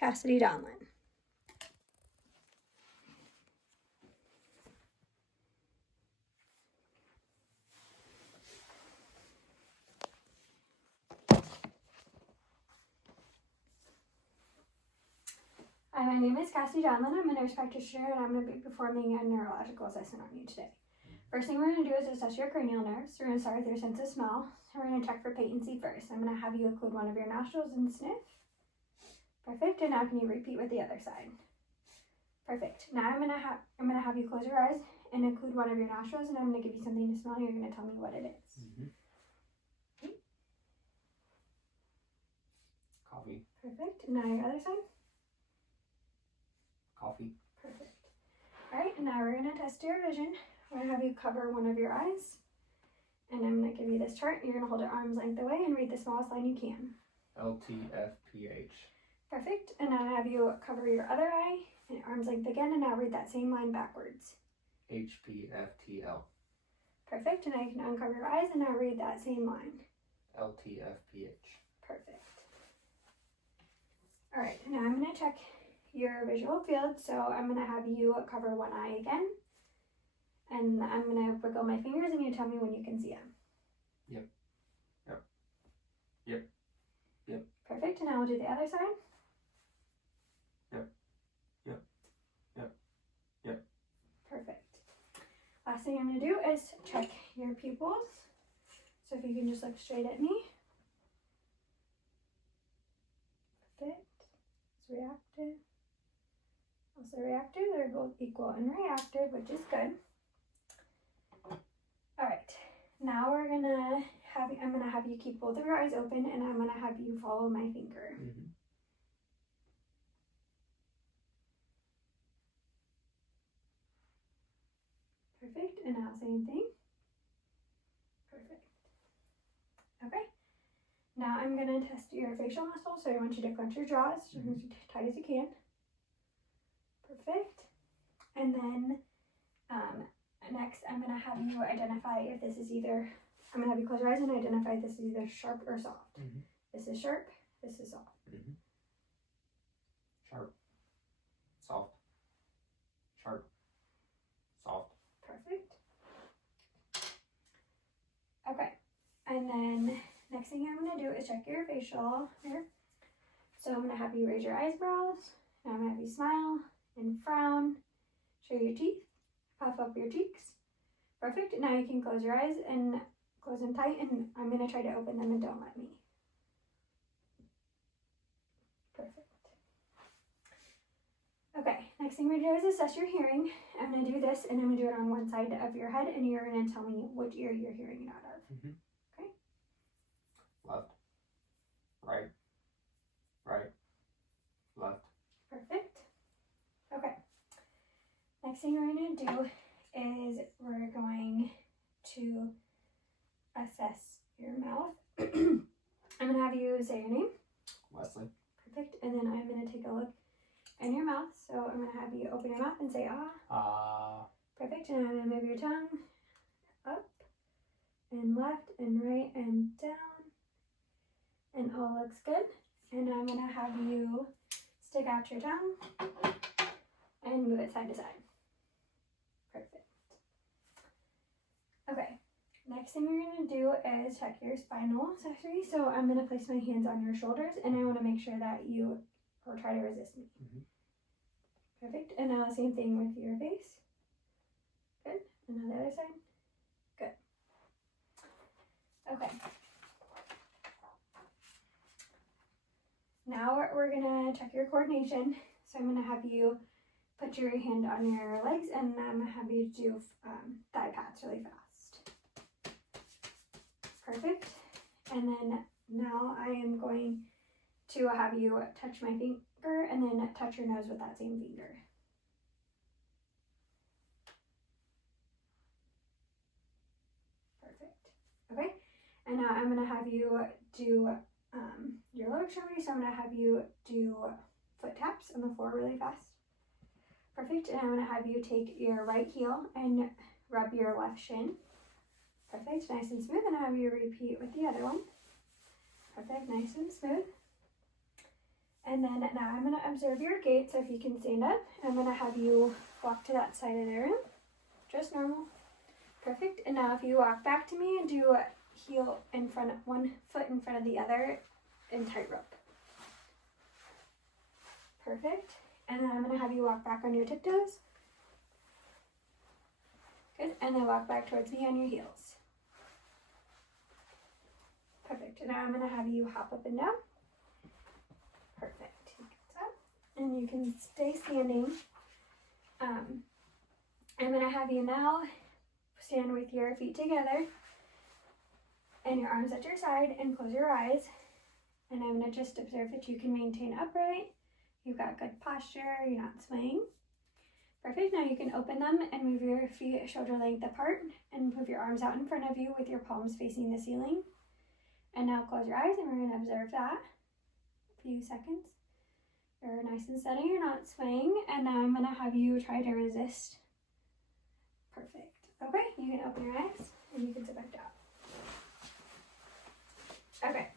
Cassidy Donlin. Hi, my name is Cassidy Donlin. I'm a nurse practitioner and I'm going to be performing a neurological assessment on you today. First thing we're going to do is assess your cranial nerves. We're going to start with your sense of smell. We're going to check for patency first. I'm going to have you occlude one of your nostrils and sniff. Perfect. And now can you repeat with the other side? Perfect. Now I'm going to have you close your eyes and occlude one of your nostrils, and I'm going to give you something to smell and you're going to tell me what it is. Okay. Coffee. Perfect. And now your other side. Coffee. Perfect. Alright, and now we're going to test your vision. We're going to have you cover one of your eyes. And I'm going to give you this chart. You're going to hold it arm's length away and read the smallest line you can. LTFPH. Perfect. And now I have you cover your other eye and arm's length again, and now read that same line backwards. HPFTL. Perfect. And now you can uncover your eyes and now read that same line. LTFPH. Perfect. Alright, now I'm going to check your visual field. So I'm going to have you cover one eye again. And I'm going to wiggle my fingers and you tell me when you can see them. Yep. Yep. Yep. Yep. Perfect. And now we'll do the other side. Yep. Yep. Yep. Yep. Perfect. Last thing I'm going to do is check your pupils. So if you can just look straight at me. Perfect. It's reactive. Also reactive. They're both equal and reactive, which is good. Alright. Now I'm gonna have you keep both of your eyes open and I'm gonna have you follow my finger. Perfect. And now same thing. Perfect. Okay. Now I'm gonna test your facial muscles. So I want you to clench your jaws as tight as you can. Perfect. And then next I'm gonna have you identify if this is either, I'm gonna have you close your eyes and identify if this is either sharp or soft. This is sharp, this is soft. Sharp. Soft. Sharp. Soft. Perfect. Okay. And then next thing I'm gonna do is check your facial hair. So I'm gonna have you raise your eyebrows. Now I'm gonna have you smile and frown. Show your teeth. Puff up your cheeks. Perfect. Now you can close your eyes and close them tight, and I'm going to try to open them and don't let me. Perfect. Okay, next thing we're going to do is assess your hearing. I'm going to do this, and I'm going to do it on one side of your head, and you're going to tell me which ear you're hearing it out of. Okay? Left. Right. Right. Left. Perfect. Okay. Next thing we're going to do is we're going to assess your mouth. I'm going to have you say your name. Wesley. Perfect. And then I'm going to take a look in your mouth. So I'm going to have you open your mouth and say ah. Ah. Perfect. And I'm going to move your tongue up and left and right and down. And all looks good. And I'm going to have you stick out your tongue and move it side to side. Perfect. Okay, next thing we're going to do is check your spinal accessory. So I'm going to place my hands on your shoulders and I want to make sure that you try to resist me. Perfect. And now same thing with your face. Good. And on the other side. Good. Okay. Now we're going to check your coordination. So I'm going to have you put your hand on your legs and I'm going to have you do thigh pats really fast. Perfect. And then now I am going to have you touch my finger and then touch your nose with that same finger. Perfect. Okay. And now I'm going to have you do your lower extremity. So I'm going to have you do foot taps on the floor really fast. Perfect. And I'm going to have you take your right heel and rub your left shin. Perfect. Nice and smooth. And I'll have you repeat with the other one. Perfect. Nice and smooth. And then now I'm going to observe your gait, so if you can stand up, I'm going to have you walk to that side of the room. Just normal. Perfect. And now if you walk back to me and do a heel in front of one foot in front of the other in tightrope. Perfect. And then I'm going to have you walk back on your tiptoes. Good. And then walk back towards me on your heels. Perfect. And now I'm going to have you hop up and down. Perfect. And you can stay standing. I'm going to have you now stand with your feet together and your arms at your side and close your eyes. And I'm going to just observe that you can maintain upright. You've got good posture. You're not swaying. Perfect. Now you can open them and move your feet shoulder length apart and move your arms out in front of you with your palms facing the ceiling. And now close your eyes and we're going to observe that a few seconds. You're nice and steady, you're not swaying, and now I'm going to have you try to resist. Perfect. Okay, you can open your eyes and you can sit back down. Okay,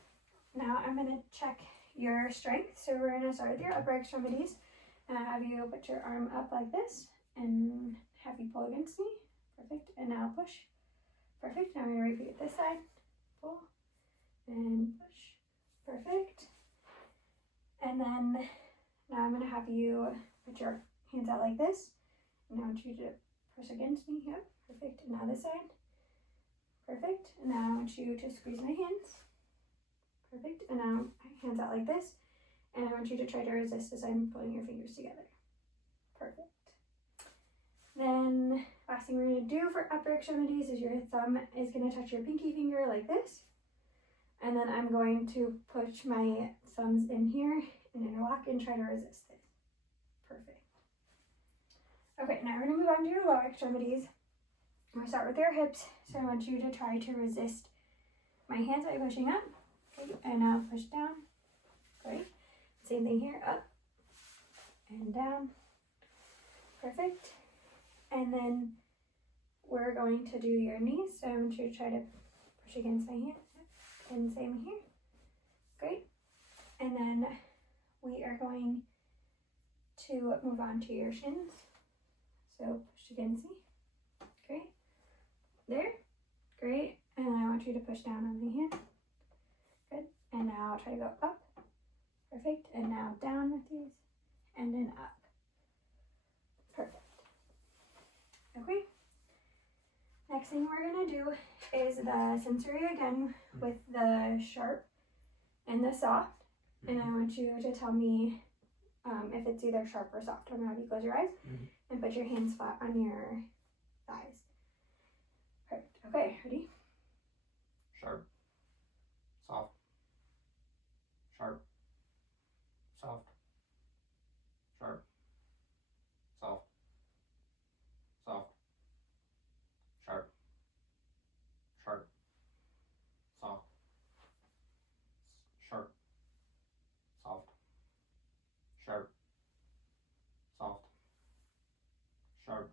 now I'm going to check your strength. So we're going to start with your upper extremities, and I have you put your arm up like this and have you pull against me. Perfect, and now push. Perfect, now I'm going to repeat this side. Pull and push. Perfect. And then now I'm going to have you put your hands out like this. And I want you to push against me. Yep. Perfect. And now this side. Perfect. And now I want you to squeeze my hands. Perfect. And now hands out like this. And I want you to try to resist as I'm pulling your fingers together. Perfect. Then last thing we're going to do for upper extremities is your thumb is going to touch your pinky finger like this. And then I'm going to push my thumbs in here and interlock and try to resist it. Perfect. Okay, now we're going to move on to your lower extremities. I'm going to start with your hips. So I want you to try to resist my hands by pushing up. Okay, and now push down. Great. Same thing here, up and down. Perfect. And then we're going to do your knees. So I want you to try to push against my hand. And same here. Great. And then we are going to move on to your shins. So push against me. Great. There. Great. And I want you to push down on my hand. Good. And now try to go up. Perfect. And now down with these. And then up. Perfect. Okay. Next thing we're going to do is the sensory again with the sharp and the soft. And I want you to tell me if it's either sharp or soft. I'm going to have you close your eyes and put your hands flat on your thighs. Perfect. Okay, ready? Sharp. Soft. Sharp. Soft. Sharp. Soft. Soft. Sharp. Sharp. Soft. Sharp. Soft. Sharp. Soft. Sharp.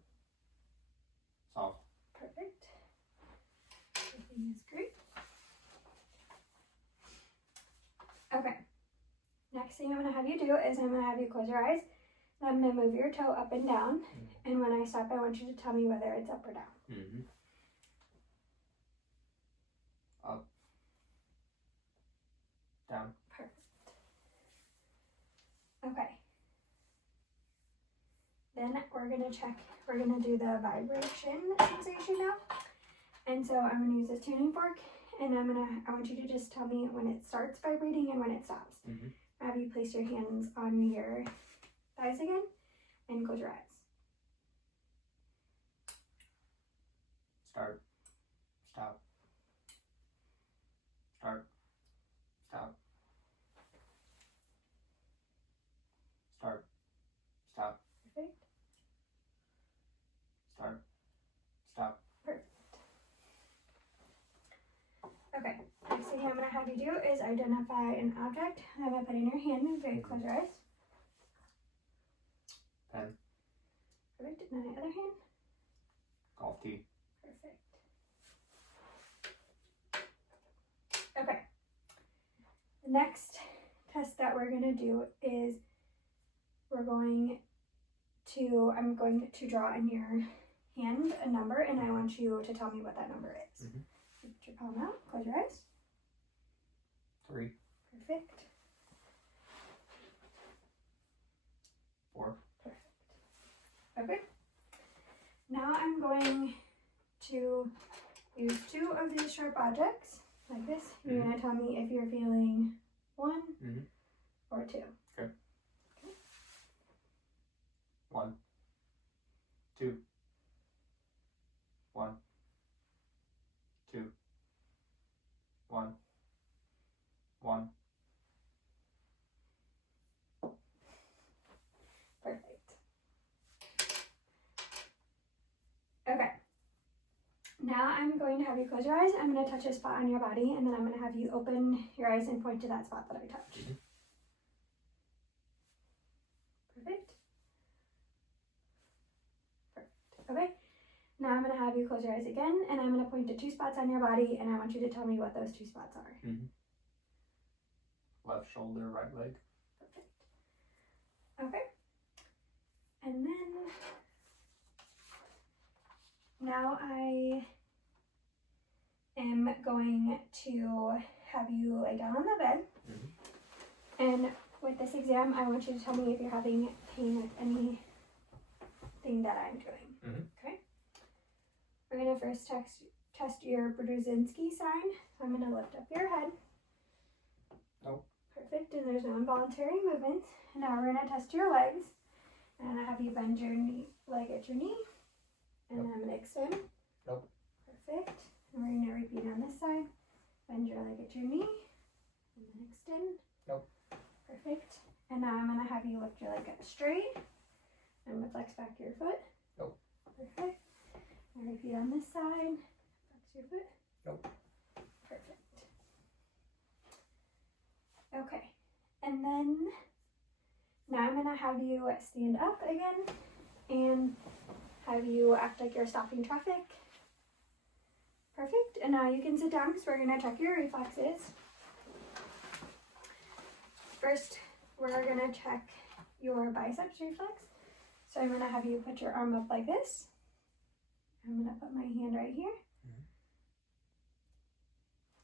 Soft. Perfect. Everything is great. Okay. Next thing I'm going to have you do is I'm going to have you close your eyes. And I'm going to move your toe up and down. And when I stop, I want you to tell me whether it's up or down. Up. Down. Perfect. Okay. Then we're going to check, we're going to do the vibration sensation now. And so I'm going to use this tuning fork, and I want you to just tell me when it starts vibrating and when it stops. Have you place your hands on your thighs again and close your eyes. Start. Stop. Start. Stop. Start. Stop. Perfect. Start. Stop. Perfect. Okay, next thing I'm going to have you do is identify an object. I'm going to put in your hand and very close your eyes. Pen. Perfect. And then the other hand. Golf tee. Perfect. Okay. The next test that we're going to do is I'm going to draw in your hand a number, and I want you to tell me what that number is. Mhm. Put your palm out, close your eyes. 3, Perfect. 4, Okay. Now I'm going to use 2 of these sharp objects, like this. You're going to tell me if you're feeling 1 or 2. 1, 2, 1, 2, 1, 1. Perfect. Okay. Now I'm going to have you close your eyes. I'm going to touch a spot on your body, and then I'm going to have you open your eyes and point to that spot that I touched. Perfect. Okay. Now I'm going to have you close your eyes again, and I'm going to point to 2 spots on your body, and I want you to tell me what those 2 spots are. Left shoulder, right leg. Perfect. Okay. And then now I am going to have you lay down on the bed. And with this exam, I want you to tell me if you're having pain with anything that I'm doing. Okay? We're going to first test your Brudzinski sign. I'm going to lift up your head. Nope. Perfect, and there's no involuntary movements. And now we're going to test your legs. And I'm going to have you bend your leg at your knee. And then I'm going to extend. Nope. Perfect. And we're going to repeat on this side. Bend your leg at your knee. And then extend. Nope. Perfect. And now I'm going to have you lift your leg up straight. And flex back your foot. Nope. Perfect. And repeat on this side. Flex your foot. Nope. Perfect. Okay. And then now I'm going to have you stand up again and have you act like you're stopping traffic. Perfect. And now you can sit down because we're going to check your reflexes. First, we're going to check your biceps reflex. So I'm going to have you put your arm up like this. I'm going to put my hand right here.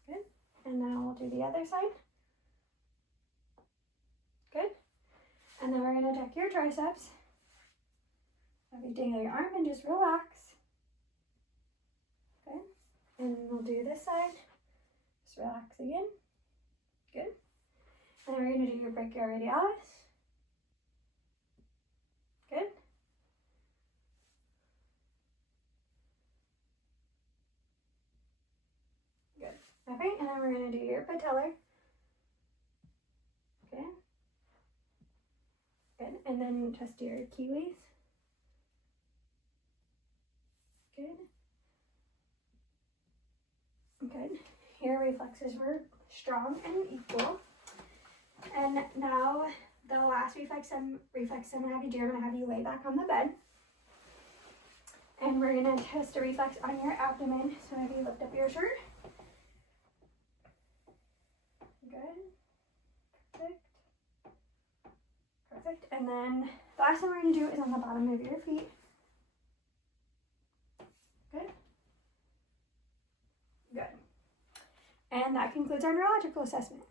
Good. And now we'll do the other side. Good. And then we're going to check your triceps. Have you dangle your arm and just relax. Good. And we'll do this side. Just relax again. Good. And then we're going to do your brachioradialis. Good. Good. Okay, and then we're going to do your patellar. Okay. Good. And then test your Achilles. Good. Good. Your reflexes were strong and equal. And now the last reflex I'm going to have you do, I'm going to have you lay back on the bed. And we're going to test a reflex on your abdomen. So maybe lift up your shirt. Good. Perfect. Perfect. And then the last thing we're going to do is on the bottom of your feet. Good. Good. And that concludes our neurological assessment.